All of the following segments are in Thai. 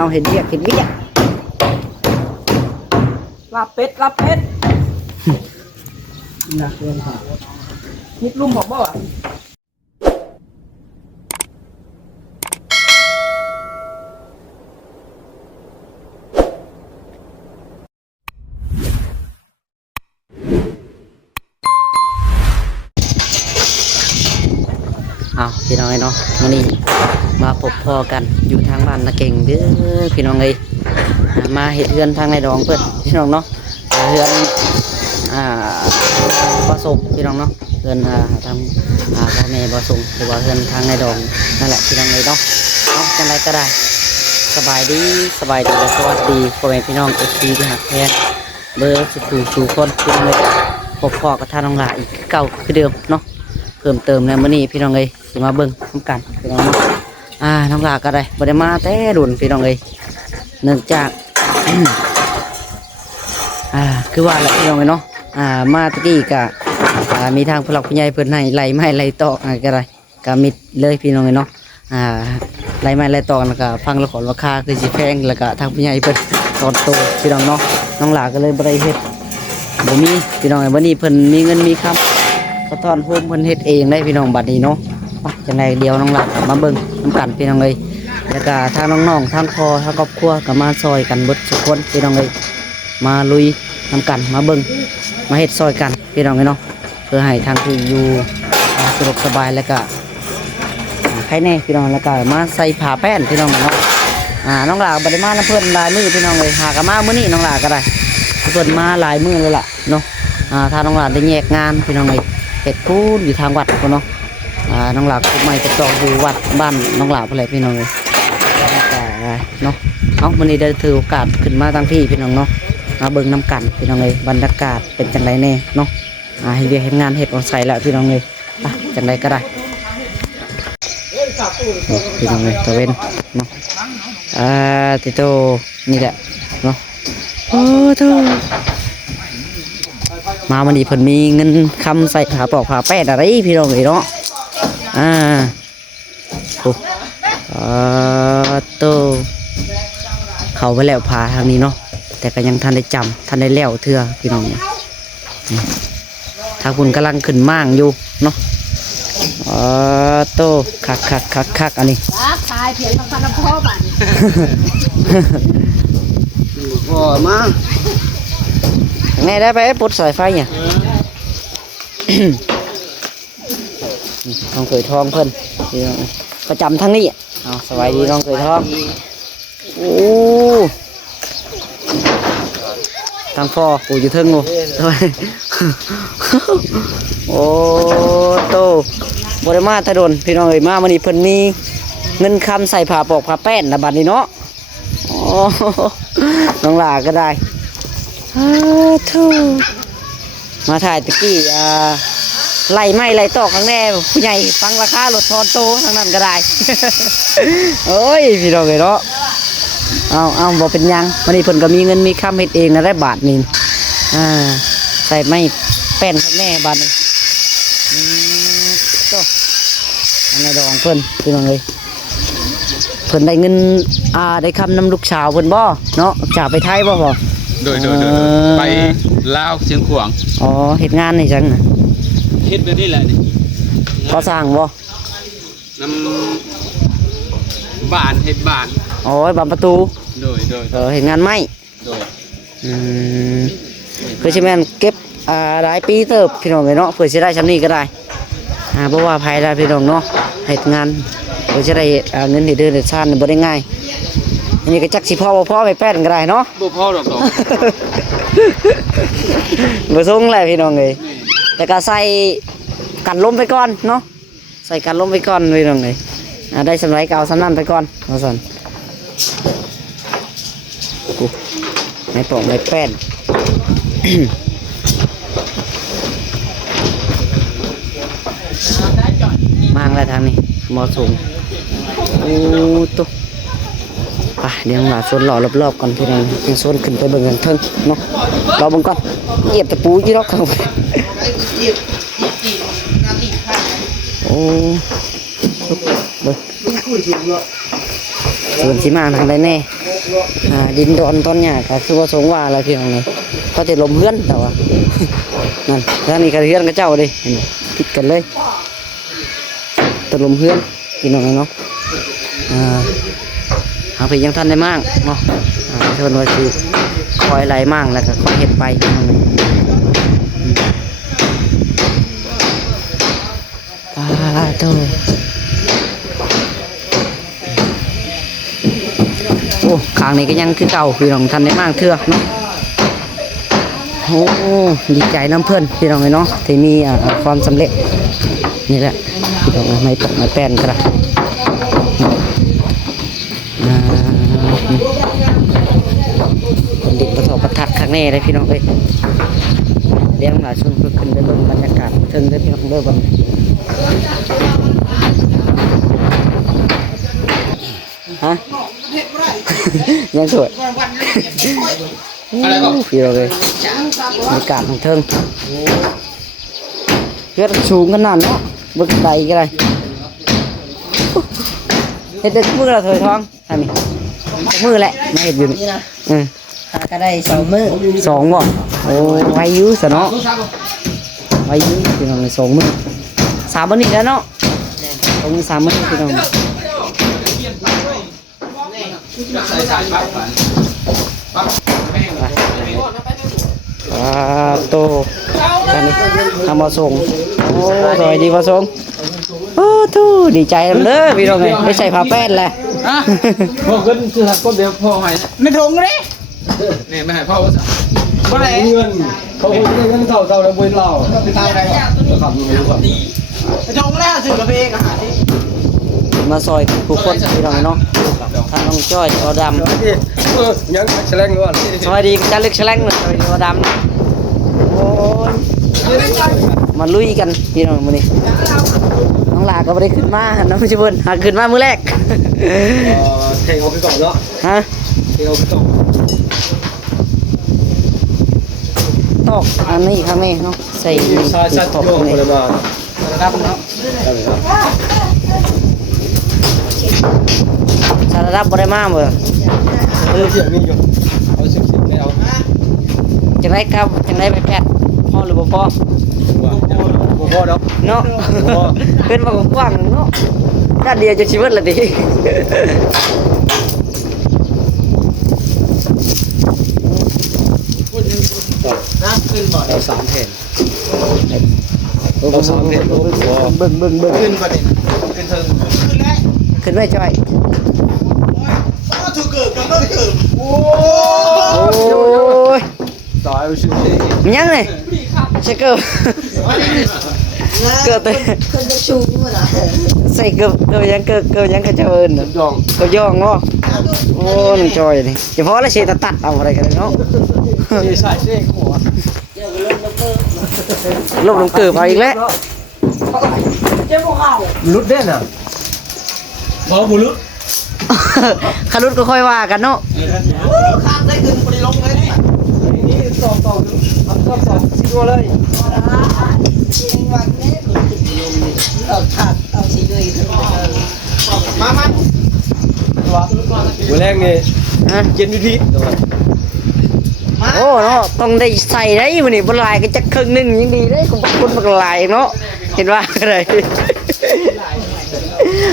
เอาเห็ดเวียกลาเป็ดหนักเกินค่ะ นิดลุ่มบอกบ่อ่ะเอาพี่น้องเนาะวันนี้มาพบพอกันอยู่ทางบ้านนาเก่งเด้อพี่น้องเลยมาเห็ดเรือนทางในดองเพื่อนพี่น้องเนาะเรือนผสมพี่น้องเนาะเรือนทางพ่อแม่ผสมหรือว่าเรือนทางในดองนั่นแหละพี่น้องเลยเนาะจังไรก็ได้สบายดีและสวัสดีพ่อแม่พี่น้องเอฟซีที่หักแพงเบอร์สู่คนพี่น้องเลยพบพอกับท่านน้องหลาอีกเก่าคือเดิมเนาะเพิ่มเติมในมื้อนี้พี่น้องเลยสิมาเบิ่งทำกันพี่น้องน้องหลาก็ได้บ่ได้มาแต่ดุนพี่น้องเลยเนื่องจาก คือว่าแหละพี่น้องเลยเนาะมาตะกี้กะมีทางผู้หลักผู้ใหญ่เพิ่นให้ไล่ไม้ไล่ตอกก็ได้ก็มิดเลยพี่น้องเลยเนาะไล่ไม้ไล่ตอกแล้วก็ฟังแล้วขอราคาคือสิแพงแล้วก็ทางผู้ใหญ่เพิ่นตอนโตพี่น้องเนาะน้องหลาก็เลยบ่ได้เฮ็ดบ่มีพี่น้องวันนี้เพิ่นมีเงินมีคำก็ตอนโฮมเพิ่นเฮ็ดเองได้พี่น้องบัดนี้เนาะจังไดเดียวน้องหลามาเบิ่งนำกันพี่น้องเลยแล้วก็ทางน้องๆทางพ่อทางครอบครัวก็มาซอยกันเบิดทุกคนพี่น้องเลยมาลุยนำกันมาเบิ่งมาเฮ็ดซอยกันพี่น้องเลยเนาะเพื่อให้ทางผู้อยู่สะดวกสบายแล้วก็ใครแน่พี่น้องแล้วก็มาใส่ผ้าแป้นพี่น้องเนาะน้องหลาบ่ได้มาน้ำเพิ่นหลายมื้อพี่น้องเลยหากมามื้อนี้น้องหลาก็ได้เพิ่นมาหลายมื้อเลยล่ะเนาะถ้าน้องหลาได้แยกงานพี่น้องเลยเฮ็ดพูนอยู่ทางวัดพุ่นเนาะน้องหลาคุกไม้กระจอกอยู่วัดบ้านน้องหลาพุ่นแหละพี่น้องเลยเนาะมื้อนี้ได้ถือโอกาสขึ้นมาทางพี่พี่น้องเนาะมาเบิ่งน้ำกันพี่น้องเลยบรรยากาศเป็นจังไรแน่เนาะให้เรียกเห็นงานเห็ดออนไซต์แล้วพี่น้องเลยจังไรก็ได้พี่น้องเลยตะเวนเนาะติโตนี่แหละเนาะโอ้โธ่มาวันนี้เพิ่นมีเงินคำใส่ผ้าปอกผ้าแป้งอะไรพี่น้องเลยเนาะโอ้โตเข้าไปแล้วพาทางนี้เนาะแต่ก็ยังทันได้จำทันได้แล้วเถื่อพี่น้องทางคุณกำลังขึ้นม่างอยู่เนาะโตคักอันนี้ตายเพียงพันพ่อบ้านพ่อมาแม่ได้ไปปลดสายไฟเนี่ยน้องเคยทองเพิ่นประจำทั้งนี้สบายดีน้องเคยทองโอ้ทางพ่อปู่อยู่เทิงงูโอ้โตบริมาถนนพี่น้องเอ๋ยมาวันนี้เพิ่นมีเงินคำใส่ผ้าปอกผ้าแป้นนะบัดนี้เนาะน้องหลาก็ได้มาถ่ายตะกี้ไล่ไม้ไล่ตอกข้างแน่ผู้ใหญ่ฟังราคารถทอนโตทางนั้นก็ได้เอ้ยพี่น้องเอ๋ยเนาะเอาบอกเป็นยังวันนี้เพิ่นก็มีเงินมีคำเฮ็ดเองนะได้บาทนึงใส่ไม้แป้นข้างแน่บาทนึงก็ในดองเพิ่นพี่น้องเลยเพิ่นได้เงินได้คำนำลูกสาวเพิ่นบ่เนาะจากไปไทยบ่โดยไปลาวเชียงขวางเฮ็ดงานนี่จังน่ะเฮ็ดแบบนี้แหละนี่ก่อสร้างบ่นำบ้านเฮ็ดบ้านบานประตูโดยเฮ็ดงานไม้โดยเพื่อสิแม่นเก็บหลายปีเติบพี่น้องเลยเนาะเพื่อสิได้ชำนี้ก็ได้เพราะว่าภายได้พี่น้องเนาะเฮ็ดงานเพื่อจะได้เงินเดือนเดือนชาติบ่ได้ง่ายอันนี้ก็จักสิพ่อบ่พ่อไปแป้นก็ได้เนาะบ่พ่อหรอกบ่ส่งแหละพี่น้องเลยแต่ก็ใส่กันลมไปก่อนเนาะใส่กันลมไปก่อนพี่น้องเลยได้สำไรเก่าสำนั่นไปก่อนว่าซั่นไม่ปอกไม่แป้นมางแล้วทางนี้มอสูงโอ้ตุ๊เดี๋ยวหลาโซนหล่อรอบๆก่อนพี่น้องยังโซนขึ้นไปเบิ่งกันเทิงเนาะรอเบิ่งก่อนเหยียบตะปูยี่ดอกเข้าไปโอ้เบิ่งส่วนสีมาทางใดแน่ ดินดอนต้นหญ้าก็คือว่าสงว่าแล้วพี่น้องนี่เขาจะลมเฮือนแต่ว่า นั่นแล้วนี่ก็เฮือนกับเจ้าดิเห็นบ่ผิดกันเลยตะลมเฮือนพี่น้องเนาะหาไปยังทันได้มากเนาะเชิญว่าสิคอยไหลมั่งแล้วก็คอยเฮ็ดไปพี่น้องนี่โตโอ้ข้างนี้ก็ยังคือเก่าพี่น้องทันได้มากเถื่อเนาะโอ้ดีใจน้ำเพื่อนพี่น้องเลยเนาะที่มีความสำเร็จนี่แหละพี่น้องไม่ตกไม่แป้นก็ได้คนดิบประสบประทัดข้างในเลยพี่น้องเลยเลี้ยงหลายช่วงเพื่อขึ้นได้เบิ่งบรรยากาศเทิงได้พี่น้องเด้อบัดฮะ ยังสวยอะไรก็พี่เราเลยบรรยากาศของเทิงเพื่อสูงขนาดเนาะบึกใดก็ได้เห็ดเด็ดมือเราถอยท้องอันนี้มือแหละไม่เห็ดอยู่นี่ก็ได้2 มื้อ 2บ่โอ้ไว้ยื้อซะเนาะไว้ยื้อพี่น้องเลย2 มื้อ3 มื้อนี่แล้วเนาะ2 มื้อ3 มื้อพี่น้องโตอันนี้ทำมาส่งโอ้สวยดีมาส่งโอ้ทูดีใจเลยพี่น้องเลยไม่ใช่ผ้าแป้นแหละพ่อขึ้นคือหักก้นเดียวพ่อให้ไม่ทงเลยนี่ไม่ให้พ่อว่าบ่ได้เงินเขาได้เงินเท่าแล้วบ่เล่าไปตามได้ครับไม่รู้ครับไม่ทงแล้วซื้อกาแฟก็หาที่มาซอยผู้คนพี่น้องเนาะท่านน้องจ้อยจอดำยังแฉลงด้วยสวัสดีการเลือกแฉลงเลยจอดำโอ้ยมาลุยกันพี่น้องมื้อนี้น้องหลาก็ไม่ได้ขึ้นมาน้องชิบุญหาขึ้นมามื้อแรกเทเอาไปก่อนเนาะฮะเทเอาไปก่อนตอกอันนี้ข้างในเนาะใส่ตอกในระดับเนาะสารดับบริมาเมื่อเสียงนี่อยู่เอาเสียงไม่เอาจังไรครับจังไรไปแพทย์พ่อหรือบ่พ่อพ่อเนาะเนาะเป็นบางกว้างเนาะด้านเดียวจะชีวิตละดิน้ำขึ้นบ่เอา3 แผ่นเอา3 แผ่นเบิ่งขึ้นบ่ได้ขึ้นเทิงขึ้นไม่จ่อยถูกเกิดก็ต้องเกิดโอ้ยตายไปชื่อมันยังเลยใช่เกิดไปขึ้นจะชูมาละใส่เกิดยังเกิดยังกระเจิญก็ย่องเนาะโอ้หนึ่งจอยนี่เฉพาะแล้วเชตตัดเอาอะไรกันเนาะใช่เช่หัวลบลงเกิดไปอีกแล้วเจ้าพวกเขาลุดเด่นอ่ะบ่บุลุดขารุดก็ค่อยว่ากันเนาะข้างได้ขึ้นไปลงเลยนี่สอง4 ตัวเลยวันนี้เอาถักเอาสีเลยมาวันแรกนี่เย็นพิธีโอ้เนาะต้องได้ใส่ได้วันนี้บลายก็จะครึ่งนึงยังดีได้คุณบลายเนาะเห็นว่าอะไร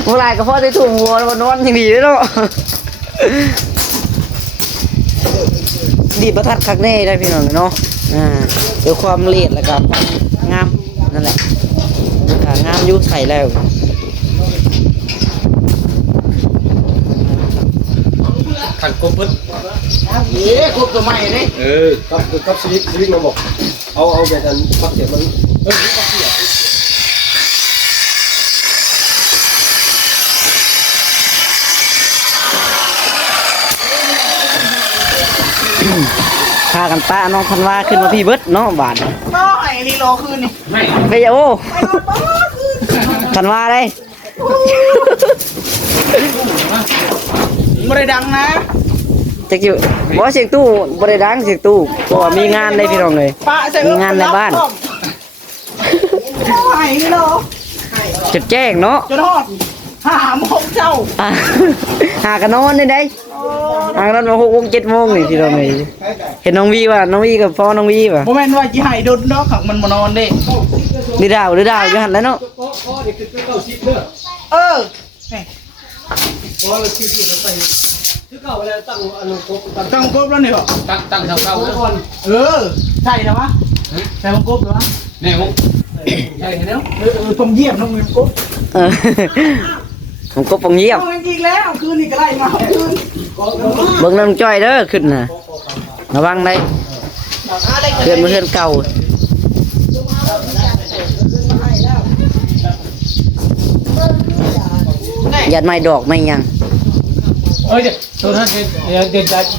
บลายก็พอได้ถุงหัวนอนยังดีได้เนาะดีประทัดคักแน่ได้พี่น้องเนาะเดี๋ยวความละเอียดแล้วก็งามนั่นแหละงามยุ่ใส่แล้วขันกบปึ๊ดกบตัวใหม่เลยกับสวิตมาบอกเอาแบบนั้นปักเสียมันปักเสียพากันป้าน้องธันวาขึ้นมาพี่เบิดเนาะบาทก็ไอ้ลีโลคืนนี่ไปโอ้ธันวาเลยไม่ได้ดังนะจะอยู่บ่เสียงตู้บ่ได้ดังเสียงตู้เพราะว่ามีงานในพี่น้องเลยมีงานในบ้านไอ้ลีโลจุดแจ้งเนาะจุดทอด หาโมงเจ้า อ่าหากันนอนได้ได้หากันนอนมา6 โมง 7 โมงนี่พี่น้องเอ้ยเห็นน้องวีป่ะน้องวีกับพ่อน้องวีป่ะ บ่แม่นว่าสิให้โดนดอกขังมันมานอนเด้ หรือดาวอยู่หันแล้วเนาะ พ่อเด็กคือเก้าสิบเด้อ เออนี่ พ่อเราคิดอยู่แล้วไปคือเก่าแล้วตั้งอนุภพตั้ง ตั้งกบแล้วนี่บ่ ตั้งเท่าเก่านะ ก่อน เออใช่นะวะใช่มังกบเหรอวะ นี่มุกใช่เห็นแล้ว ผมเยี่ยมน้องมังกบ เออผมก็ปองเยี่ยม เอาจริงๆแล้วคืนนี้ก็ไล่มาเอาคืน เบิ่งน้ำจ้อยเด้อขึ้นน่ะระวังได้เพื่อนมาเพื่อนเก่ายัดไม้ดอกไม่ยัง เอ้ยตัวนั้นเดี๋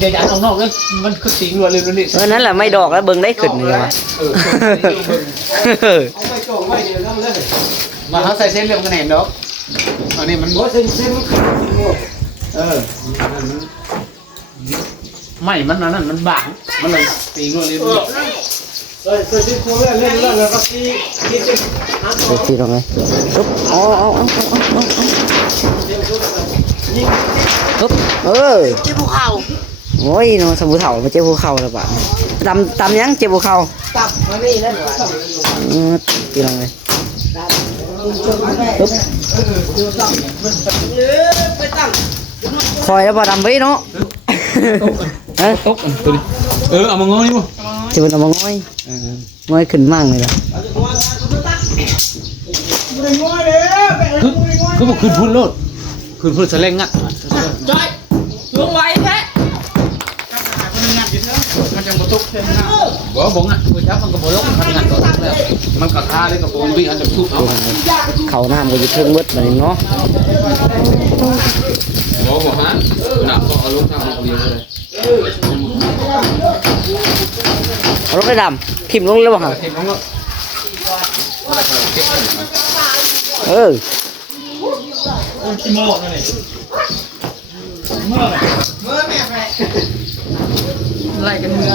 ยวเอานอกเลยมันคือสีรัวเลยนี่ นั่นแหละไม่ดอกแล้วเบิ่งได้ขึ้นเลยวะ เอาไปจ่องไว้เดี๋ยวนั่งเลย มาเขาใส่เส้นเรื่องกันแหนดอกอันนี้มัน โอ้เส้นมันขาดหมด ไม่มันนั่นมันบางมันเลยสีรัวเลย เฮ้ยเคยที่ครูเล่นแล้วก็ที่เป็นหา ไปที่ตรงไหนปุ๊บเอาปุ๊บที่ภูเขา โอ้ยน้องสมุทรเถ่ามาเจ็บภูเขาแล้วป่ะตำยังเจ็บภูเขา ตับมานี่แล้วหนู ที่ตรงไหน ปุ๊บไปตั้ง คอยแล้วป่ะดำไว้เนาะเฮ้ย ตกตัวนี้เอามางอยมั้ง จะเป็นเอามาง่อยง่อยขึ้นมั่งเลยล่ะ คือบอกคืนพุ่นโลดคืนพุ่นแสลงอ่ะ จอยลงไว้แท้มันจะมาตุกเท่านั้น บอกอ่ะกูจับมันก็บอกลงทำงานตัวแล้วมันก็ท่าเลยกับผมวิ่งอันจะทุบเอา เขาน้ำก็อยู่เทิงเบิดมาเลยเนาะ บอกฮะหนักก็เอาลงทำคนเดียวเลย เอารถไปดำพิมพ์ลงเลยบ่ฮะ เห็นมั้งก็ เออ ขี้โม่นั่นเองเมื่อแม่ไปไล่กันเมื่อ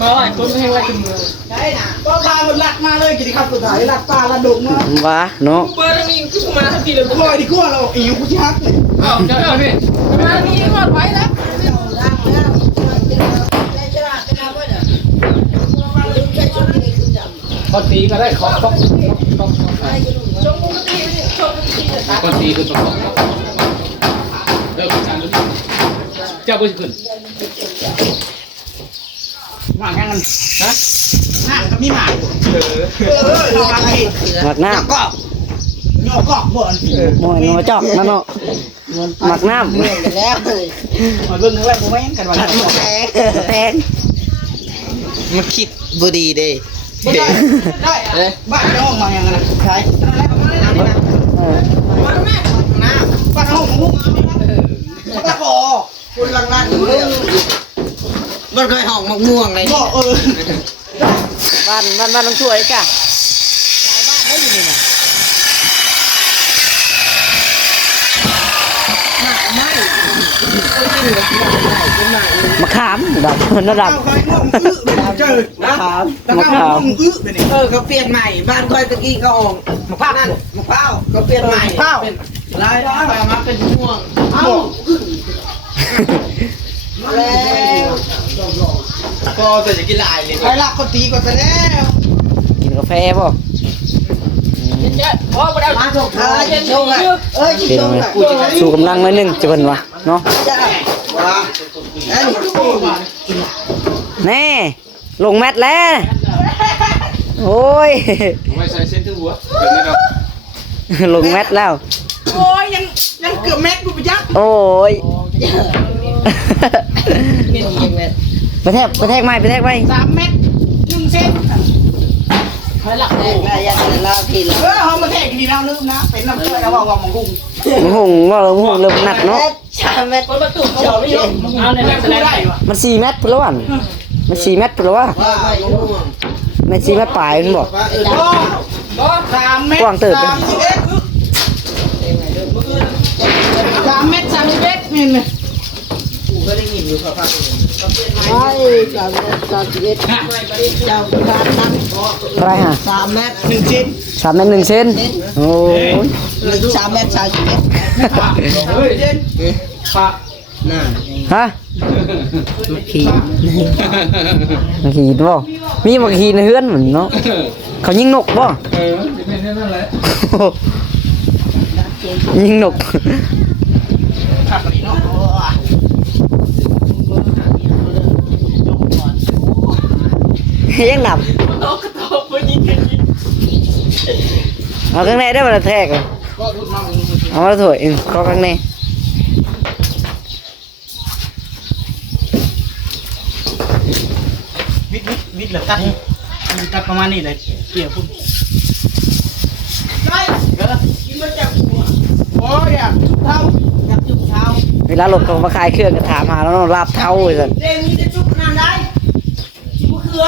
มาไล่คนให้ไล่กันเมื่อได้นะก็พาคนลักมาเลยกินข้าวสุดท้ายลักปลาละดงมา ว้าเนาะ เบอร์นี้คือมาทันทีเลยคอยดีกว่าเราอีกกูที่ฮักเลย เจ้าพี่ มานี่หมดไว้แล้ว พอตีก็ได้ขอต้องพอตีคือต้องเริ่มการลุ้นเจ้าก็จะขึ้น หมาแข่งกันฮะหน้ากับมีหมาเราบางที หมักน้ ก็โยกก็บ่น ำมวยนัวจอกนั่นเนาะหมักน้ำ แล้วมาเบิ่งอะไรผมไม่เห็นกันว่าแตง มันคิดบ่ดีเด้ ได้บ้านน้องมาอย่างนั้นใช่บ้านน้องมุกตะกอคนลังนั่นอยู่เลย มันเคยห้องมะม่วงเลย ก็บ้านน้องช่วยจ้ะ มะขามดำน่าด เอาไปน้องเจอนะครับตะกอน้องเป็น เขาเปลี่ยนใหม่บ้านค่อยตะกี้เขาออกมะพร้าวนั่นมะพร้าวก็เปลี่ยนใหม่ ข้าว ลายมาเป็นม่วง เอา แล้วก็จะกินลายเลย ไปลักคนตีก่อนไปแล้ว ำกินกาแฟป่ะ มาส่งท้ายโชว์เลยเอ้ย เป็นไงสู้กำลังหน่อยหนึงจะเป็นวะเนาะ ว้าอันนี้ แน่ลงแมตแล้วโอ้ย ไม่ใส่เส้นที่หัวเดี๋ยวนี้เรา ลงแมตแล้ว โอ้ยยังเกือบแม็กดูไปยักษ์ โอ้ยไปแทกไม้3 เม็ด1 เซน แรกยังลาทีละ เอามาแทกดีเราลืมนะเป็นน้ำเกลือแล้วบอกมังกุ้ง มึงหงว่ามึงหงเริ่มหนักเนาะ 3 เม็ด คนประตูเขียวไม่ยอมเอาในนั้นได้วะ มัน4 เมตรพุ่นแล้ววันมัน4 เมตรพุ่นแล้ววะ ว่าไม่ม่วง มัน4 เมตรปลายมันบอก ก็3 เม็ด กว้างเติบ 31 3 เม็ด 31นี่ กูก็ได้ยินอยู่ครับ ไอ้3 เมตร 31เจ้าทานนั้น อะไรฮะ 3 เมตร 1 ชิ้น 3 เมตร 1 เซนโอ้ย 3 เมตร 31 เฮ้ยปะ น่ะ ฮะ มาขี่ มาขี่บ่มีมาขี่ในเฮือนเหมือนเนาะเขายิงนกบ่ เออไม่ใช่นั่นแหละ ยิงนก ขับไปเนาะ ยังหลับเอาข้างในได้มาแทกเลยเอามาถอยก็ข้างใน วิทย์เหลือตัดตัดประมาณนี้เลยเกี่ยวพุ่นได้เดี๋ยวกินมาจากหัวโอ้ยอยากจุกเท้าอยากจุกเท้า เวลาหลบเขามาขายเครื่องก็ถามหาแล้วเนาะลาบเท้าเลยสัน เดมีจะจุกนานได้มะเขือ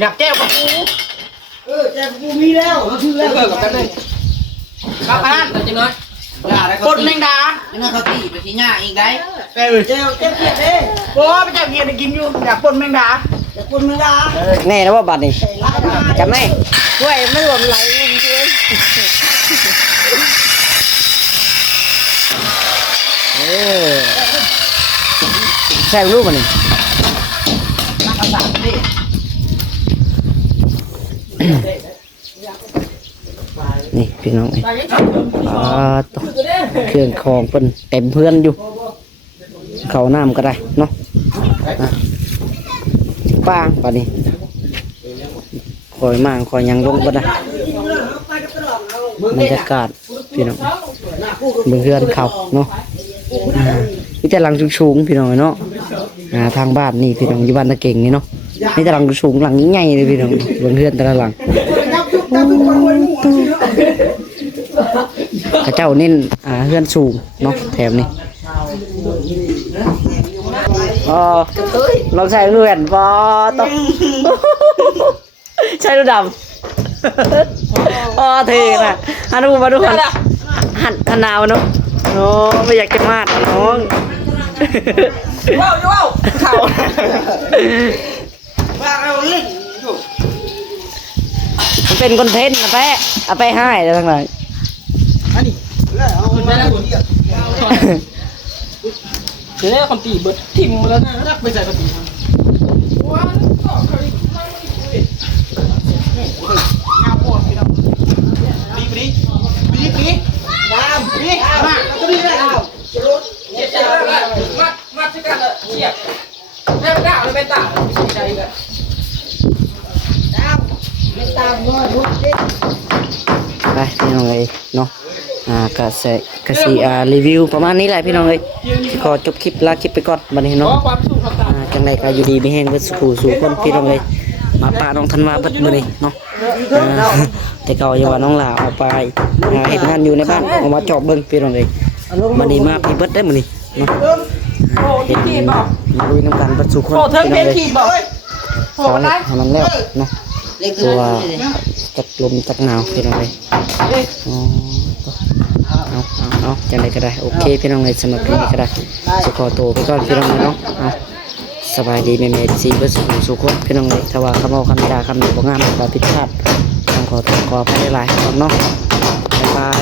อยากแก้วกับปูแก้วกับปูมีแล้วเราถือแล้วกับกันเลยกับอันนั้นจังน้อยปนแมงดาจังน้อยเขาตีไปที่หน้าอีกได้แก้วเขียดเด้โอ้ไปเจ้าเขียดกินอยู่อยากปนแมงดาอยากปนแมงดา แน่นะว่าบัตรนี่ ไล่มา จำไหมช่วยไม่หล่นไหลจริงแซ่บรูปมันนี่ นักกระสับดิ นี่พี่น้องนี่ตกเครื่องของเป็นเต็มเพื่อนอยู่ เขาน้ำก็ได้เนาะป้างป่านนี้คอยมากคอยยังลงก็ได้บรรยากาศพี่น้องเบื้องเพื่อนเขาเนาะนี่แต่หลังสูงๆพี่น้องเนาะทางบ้านนี่พี่น้องอยู่บ้านตะเก่งนี่เนาะนี่แต่หลังสูงหลังใหญ่เลยพี่น้องเบื้องเพื่อนแต่ละหลังข้าเจ้าเน้นเพื่อนสูงเนาะแถมนี่อ๋อลองใช้เลื่อนปอต้องใช้ดูดำอ๋อเทนะฮันดูมาดูหันนาวเนาะโอ้ไม่อยากจะมาดน้องว้าวเข่าว่าเอาลิ้นอยู่ มันเป็นคอนเทนต์นะแป๊ะเอาไปให้แล้วทั้งหลาย อันนี้เอาไปแล้วคนเดียว เดี๋ยวคนตีเบิดทิมแล้วนะรักไปใส่กระตีมันวันก็เคยงาปวดพี่น้องปีน้ำปีมาก็มีได้เอาเจ็บมัดช่วยกันเลยเฉียดแม่ไม่ได้เลยเป็นตาไม่ใช่ใจกัน ไม่ตามน้อยพุทธิ ไปพี่น้องเลยเนาะกระสีรีวิวประมาณนี้แหละพี่น้องเลยขอจบคลิปลาคลิปไปก่อนบัดนี้เนาะ ความสู้ความตาย จังไรก็อยู่ดีไม่แห้งเบิดสู่คนพี่น้องเลยมาปะน้องธันวาเบิดมื้อนี้เนาะแต่เก่าอย่าว่าน้องลาเอาไปเฮ็ดงานอยู่ในบ้านเอามาจอบเบิ่งพี่น้องเลยมื้อนี้มาพี่เบิดได้มื้อนี้เนาะเฮ็ดมาลุยน้ำกันเบิดสู่คนพี่น้องเลยสอนทำนั้นแล้วเนาะตัวจักลมจักหนาวพี่น้องเลยอ๋อเอาจังไรก็ได้โอเคพี่น้องเลยสำหรับคลิปนี้ก็ได้จะขอตัวไปก่อนพี่น้องเลยเนาะสบายดีแม่ๆซีเบิร์สุขคนพี่น้องเลยถ้าว่าคำเอาคำด่าคำหนึ่งบ่งามก็ผิดพลาดต้องขอโทษขออภัยหลายๆครับเนาะบ๊ายบาย